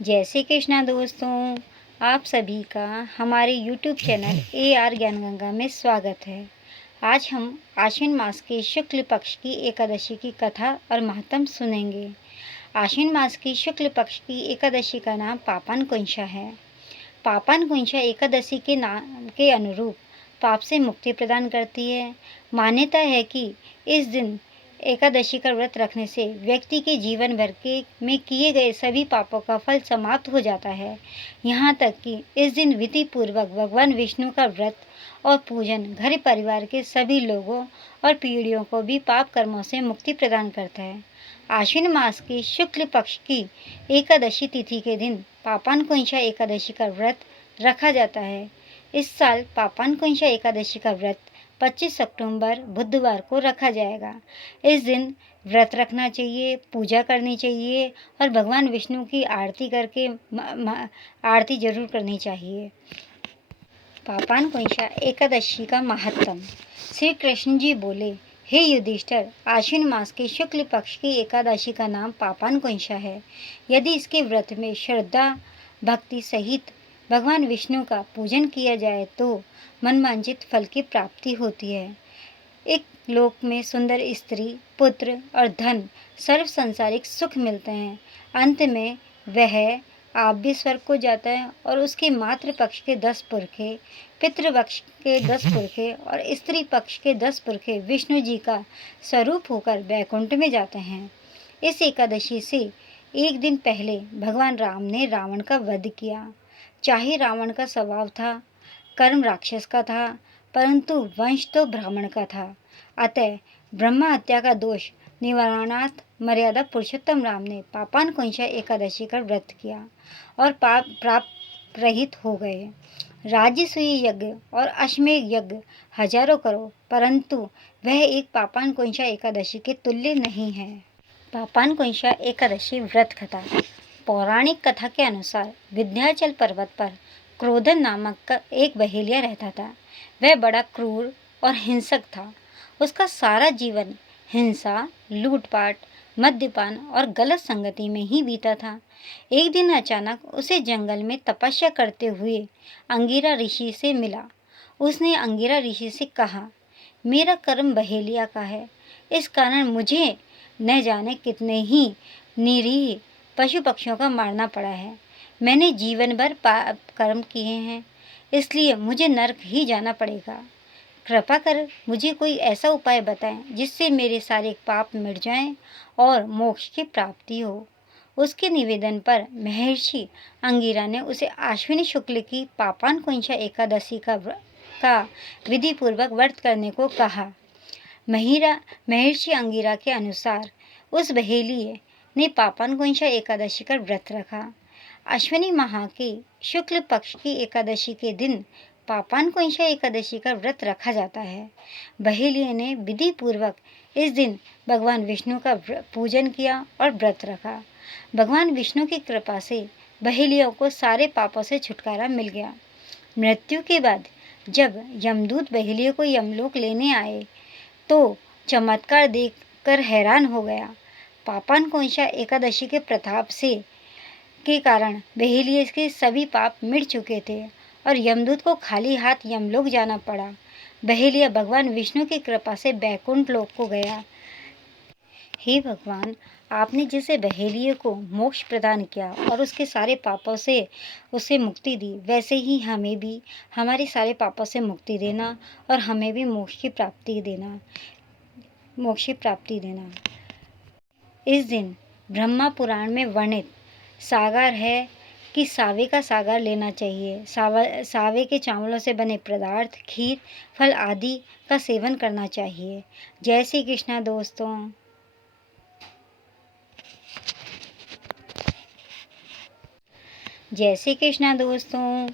जय श्री कृष्णा दोस्तों, आप सभी का हमारे YouTube चैनल AR ज्ञान गंगा में स्वागत है। आज हम आश्विन मास के शुक्ल पक्ष की एकादशी की कथा और महात्म सुनेंगे। आश्विन मास की शुक्ल पक्ष की एकादशी का नाम पापान कुंशा है। पापान कुंशा एकादशी के नाम के अनुरूप पाप से मुक्ति प्रदान करती है। मान्यता है कि इस दिन एकादशी का व्रत रखने से व्यक्ति के जीवन भर के में किए गए सभी पापों का फल समाप्त हो जाता है। यहाँ तक कि इस दिन विधि पूर्वक भगवान विष्णु का व्रत और पूजन घर परिवार के सभी लोगों और पीढ़ियों को भी पाप कर्मों से मुक्ति प्रदान करता है। आश्विन मास की शुक्ल पक्ष की एकादशी तिथि के दिन पापान कुंशा एकादशी का व्रत रखा जाता है। इस साल पापान कुंशा एकादशी का व्रत 25 अक्टूबर बुधवार को रखा जाएगा। इस दिन व्रत रखना चाहिए, पूजा करनी चाहिए और भगवान विष्णु की आरती करके आरती जरूर करनी चाहिए। पापान कुंशा एकादशी का महात्म। श्री कृष्ण जी बोले, हे युधिष्ठिर, आश्विन मास के शुक्ल पक्ष की एकादशी का नाम पापान कुंशा है। यदि इसके व्रत में श्रद्धा भक्ति सहित भगवान विष्णु का पूजन किया जाए तो मनवांछित फल की प्राप्ति होती है। एक लोक में सुंदर स्त्री, पुत्र और धन सर्व संसारिक सुख मिलते हैं। अंत में वह आप भी स्वर्ग को जाता है और उसके मातृ पक्ष के 10 पुरखे, पितृ पक्ष के 10 पुरखे और स्त्री पक्ष के 10 पुरखे विष्णु जी का स्वरूप होकर वैकुंठ में जाते हैं। इस एकादशी से एक दिन पहले भगवान राम ने रावण का वध किया। चाहे रावण का स्वभाव था, कर्म राक्षस का था, परंतु वंश तो ब्राह्मण का था। अतः ब्रह्मा हत्या का दोष निवारणार्थ मर्यादा पुरुषोत्तम राम ने पापान कुंशा एकादशी का व्रत किया और पाप प्राप्त रहित हो गए। राजसूय यज्ञ और अश्वमेध यज्ञ हजारों करो, परंतु वह एक पापान कुंशा एकादशी के तुल्य नहीं है। पापान कुंशा एकादशी व्रत कथा। पौराणिक कथा के अनुसार विंध्याचल पर्वत पर क्रोधन नामक एक बहेलिया रहता था। वह बड़ा क्रूर और हिंसक था। उसका सारा जीवन हिंसा, लूटपाट, मद्यपान और गलत संगति में ही बीता था। एक दिन अचानक उसे जंगल में तपस्या करते हुए अंगिरा ऋषि से मिला। उसने अंगिरा ऋषि से कहा, मेरा कर्म बहेलिया का है, इस कारण मुझे न जाने कितने ही निरीह पशु पक्षियों का मारना पड़ा है। मैंने जीवन भर पाप कर्म किए हैं, इसलिए मुझे नरक ही जाना पड़ेगा। कृपा कर मुझे कोई ऐसा उपाय बताएं जिससे मेरे सारे पाप मिट जाएं और मोक्ष की प्राप्ति हो। उसके निवेदन पर महर्षि अंगिरा ने उसे आश्विनी शुक्ल की पापान कुंशा एकादशी का विधि पूर्वक व्रत करने को कहा। महर्षि अंगिरा के अनुसार उस बहेलिये ने पापान कुंशा एकादशी का व्रत रखा। अश्विनी माह के शुक्ल पक्ष की एकादशी के दिन पापान कुंशा एकादशी का व्रत रखा जाता है। बहेलिये ने विधि पूर्वक इस दिन भगवान विष्णु का पूजन किया और व्रत रखा। भगवान विष्णु की कृपा से बहेलियों को सारे पापों से छुटकारा मिल गया। मृत्यु के बाद जब यमदूत बहेलियों को यमलोक लेने आए तो चमत्कार देखकर हैरान हो गया। पापान कुंशा एकादशी के प्रताप से के कारण बहेलिये के सभी पाप मिट चुके थे और यमदूत को खाली हाथ यमलोक जाना पड़ा। बहेलिया भगवान विष्णु की कृपा से बैकुंठ लोक को गया। हे भगवान, आपने जैसे बहेलिये को मोक्ष प्रदान किया और उसके सारे पापों से उसे मुक्ति दी, वैसे ही हमें भी हमारे सारे पापों से मुक्ति देना और हमें भी मोक्ष की प्राप्ति देना। इस दिन ब्रह्मा पुराण में वर्णित सागर है कि सावे का सागर लेना चाहिए। सावे के चावलों से बने पदार्थ, खीर, फल आदि का सेवन करना चाहिए। जय श्री कृष्णा दोस्तों। जय श्री कृष्णा दोस्तों।